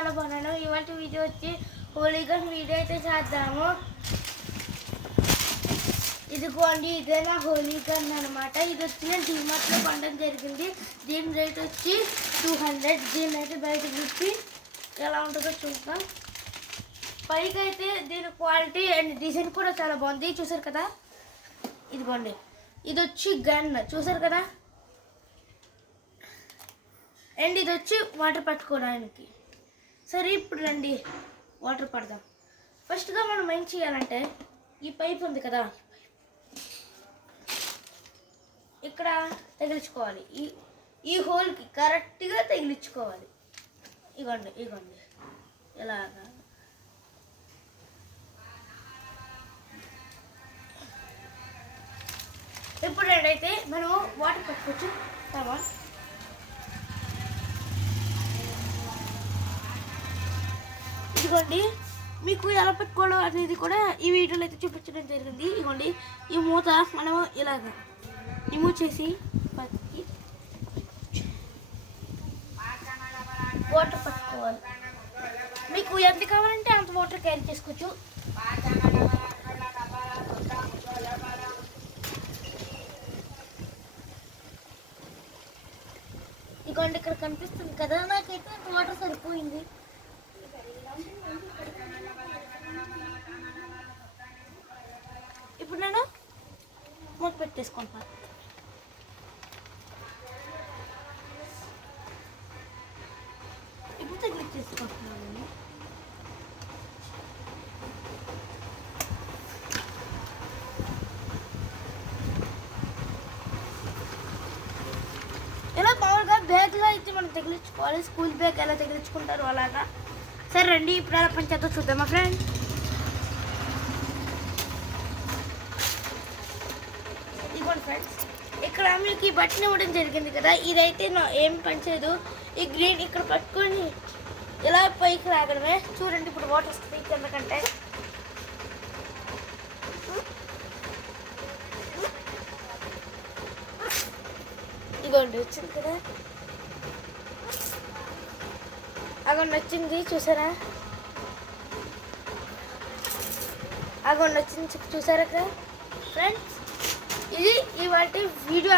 చాలా బాగున్నాను. ఇవాళ వీడియో వచ్చి హోలీగన్ వీడియో అయితే చేద్దాము. ఇదిగోండి, ఇదే నా హోలీగన్ అనమాట. ఇది వచ్చి నేను డిమార్ట్లో కొనడం జరిగింది. దీని రేట్ వచ్చి 200. దీని అయితే బయట పెట్టి ఎలా ఉంటుందో చూద్దాం. పైకి అయితే దీని క్వాలిటీ అండ్ డిజైన్ కూడా చాలా బాగుంది. చూసారు కదా, ఇదిగోండి, ఇది వచ్చి గన్ చూసారు కదా. అండ్ ఇది వచ్చి వాటర్ పట్టుకోవడానికి. సరే, ఇప్పుడు రండి వాటర్ పడదాం. ఫస్ట్గా మనం ఏం చేయాలంటే, ఈ పైప్ ఉంది కదా, ఇక్కడ తగిలించుకోవాలి. ఈ హోల్కి కరెక్ట్గా తగిలించుకోవాలి. ఇగోండి ఇగోండి ఇలాగా. ఇప్పుడు రెండైతే మనం వాటర్ పట్టుకోవచ్చు. కమాన్. ఇదిగోండి, మీకు ఎలా పెట్టుకోవడం అనేది కూడా ఈ వీడియోలో అయితే చూపించడం జరిగింది. ఇదిగోండి, ఈ మూత మనం ఇలాగ రిమూవ్ చేసి పక్కకి వాటర్ పట్టుకోవాలి. మీకు ఎంత కావాలంటే అంత వాటర్ క్యారీ చేసుకోవచ్చు. ఇదిగోండి, ఇక్కడ కనిపిస్తుంది కదా, నాకైతే అంత వాటర్ సరిపోయింది. ఇప్పుడు నేను మూత పెట్టేసుకుంటాను. ఇప్పుడు తగిలిచ్చేసుకుంటున్నాను. ఇలా మామూలుగా బ్యాగ్లో అయితే మనం తగిలించుకోవాలి. స్కూల్ బ్యాగ్ ఎలా తగిలించుకుంటారు అలాగా. సరే రండి, ఇప్పుడు ఎలా పనిచేద్దో చూద్దాం మా ఫ్రెండ్. ఇదిగోండి ఫ్రెండ్స్, ఇక్కడ మీకు ఈ బటన్ ఇవ్వడం జరిగింది కదా, ఇదైతే ఏం పనిచేయదు. ఈ గ్రీన్ ఇక్కడ పట్టుకొని ఇలా పైకి రాగడమే. చూడండి, ఇప్పుడు వాటర్ వస్తుంది కిందకంటే. ఇదిగోండి వచ్చింది కదా, అగొండి వచ్చింది చూసారా, అగొండి వచ్చింది చూసారా కదా ఫ్రెండ్స్. ఇది ఇవాళ వీడియో